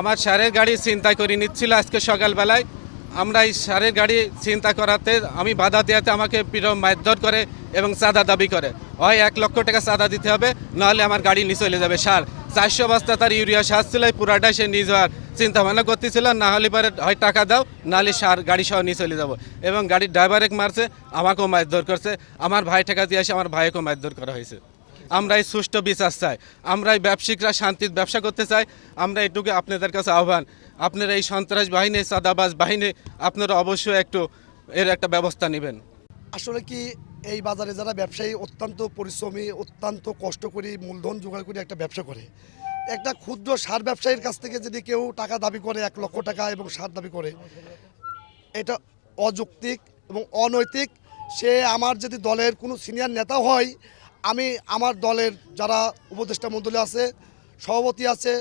আমার সারের গাড়ি চিন্তা করে নিচ্ছিল আজকে সকালবেলায়। আমরা এই সারের গাড়ি চিন্তা করাতে, আমি বাধা দেওয়াতে আমাকে পিরো মারধর করে এবং চাঁদা দাবি করে। হয় এক লক্ষ টাকা চাঁদা দিতে হবে, নাহলে আমার গাড়ি নিয়ে চলে যাবে। সার চারশো বস্তা তার ইউরিয়া সার ছিল, এই পুরাটাই সে নিয়ে যাওয়ার চিন্তা ভাবনা করতেছিল, না হলে পরে হয় টাকা দাও, নাহলে সার গাড়ি সহ নিয়ে চলে যাব। এবং গাড়ির ড্রাইভারে মারছে, আমাকেও মারধর করছে। আমার ভাই টাকা দিয়ে আসে, আমার ভাইকেও মারধর করা হয়েছে। আমরা এই সুষ্ঠু বিচার চাই আমরা এই ব্যবসায়িকরা শান্তির ব্যবসা করতে চাই, আমরা এটুকু আপনাদের কাছে আহ্বান। আপনারা এই সন্ত্রাস বাহিনী সাদাবাজ বাহিনী, আপনারা অবশ্যই একটু এর একটা ব্যবস্থা নেবেন। আসলে কি এই বাজারে যারা ব্যবসায়ী অত্যন্ত পরিশ্রমী, অত্যন্ত কষ্ট করে, মূলধন জোগাড় করে একটা ব্যবসা করে, একটা ক্ষুদ্র সার ব্যবসায়ীর কাছ থেকে যদি কেউ টাকা দাবি করে, এক লক্ষ টাকা এবং সার দাবি করে, এটা অযৌক্তিক এবং অনৈতিক। সে আমার যদি দলের কোনো সিনিয়র নেতা হয় আমি আমার দলের যারা উপদেষ্টা মণ্ডলী আছে, সভাপতি আছে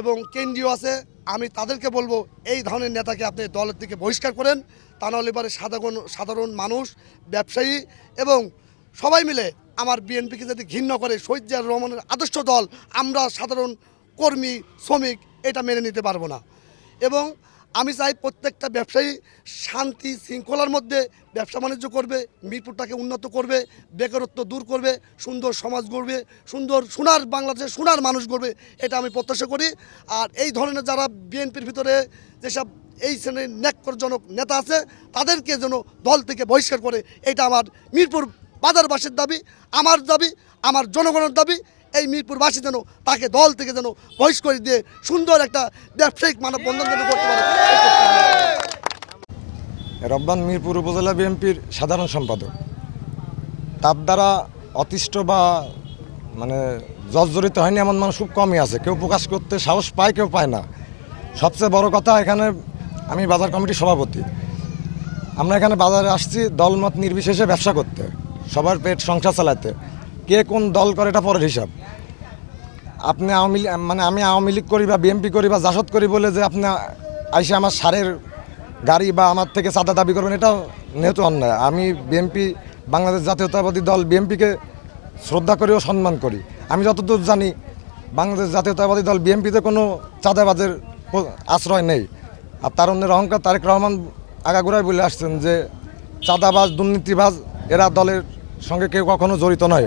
এবং কেন্দ্রীয় আছে, আমি তাদেরকে বলব, এই ধরনের নেতাকে আপনি দলের থেকে বহিষ্কার করেন। তা নাহলে এবারে সাধারণ সাধারণ মানুষ, ব্যবসায়ী এবং সবাই মিলে আমার বিএনপিকে যদি ঘৃণা করে, শহীদ জিয়াউর রহমানের আদর্শ দল, আমরা সাধারণ কর্মী, শ্রমিক, এটা মেনে নিতে পারব না। এবং আমি চাই প্রত্যেকটা ব্যবসায়ী শান্তি, শৃঙ্খলার মধ্যে ব্যবসা বাণিজ্য করবে, মিরপুরটাকে উন্নত করবে, বেকারত্ব দূর করবে, সুন্দর সমাজ গড়বে, সুন্দর সোনার বাংলাদেশের সোনার মানুষ গড়বে, এটা আমি প্রত্যাশা করি। আর এই ধরনের যারা বিএনপির ভিতরে যেসব এই শ্রেণির ন্যাক্করজনক নেতা আছে, তাদেরকে যেন দল থেকে বহিষ্কার করে, এটা আমার মিরপুর বাজারবাসীর দাবি, আমার দাবি, আমার জনগণের দাবি এই মিরপুরবাসী যেন তাকে দল থেকে যেন বহিষ্কার দিয়ে সুন্দর একটা ব্যবসায়িক মানববন্ধন যেন করতে পারে। রব্বান মিরপুর উপজেলা বিএনপির সাধারণ সম্পাদক। তার দ্বারা অতিষ্ঠ বা মানে জর্জরিত হয়নি এমন মানুষ খুব কমই আছে। কেউ প্রকাশ করতে সাহস পায়, কেউ পায় না। সবচেয়ে বড় কথা এখানে আমি বাজার কমিটির সভাপতি। আমরা এখানে বাজারে আসছি দলমত নির্বিশেষে ব্যবসা করতে, সবার পেট সংসার চালাতে। কে কোন দল করে এটা পরের হিসাব। আপনি আওয়ামী মানে আমি আওয়ামী লীগ করি বা বিএনপি করি বা জাসদ করি বলে যে আপনি আইসে আমার সারের গাড়ি বা আমার থেকে চাঁদা দাবি করবেন, এটাও নেহেতু অন্যায় আমি বিএনপি, বাংলাদেশ জাতীয়তাবাদী দল বিএনপিকে শ্রদ্ধা করি ও সম্মান করি। আমি যতদূর জানি, বাংলাদেশ জাতীয়তাবাদী দল বিএনপিতে কোনো চাঁদাবাজের আশ্রয় নেই। আর তার অন্যের অহংকার তারেক রহমান আগাগোড়ায় বলে আসছেন যে, চাঁদাবাজ, দুর্নীতিবাজ এরা দলের সঙ্গে কেউ কখনো জড়িত নয়।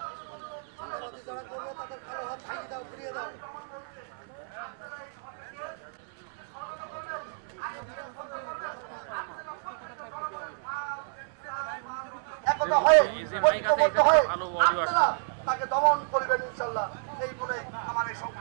ঐক্যবদ্ধ হয়ে ঐক্যবদ্ধ হয়ে। আপনারা তাকে দমন করবেন ইনশাল্লাহ। এই বলে আমার এই সংখ্যা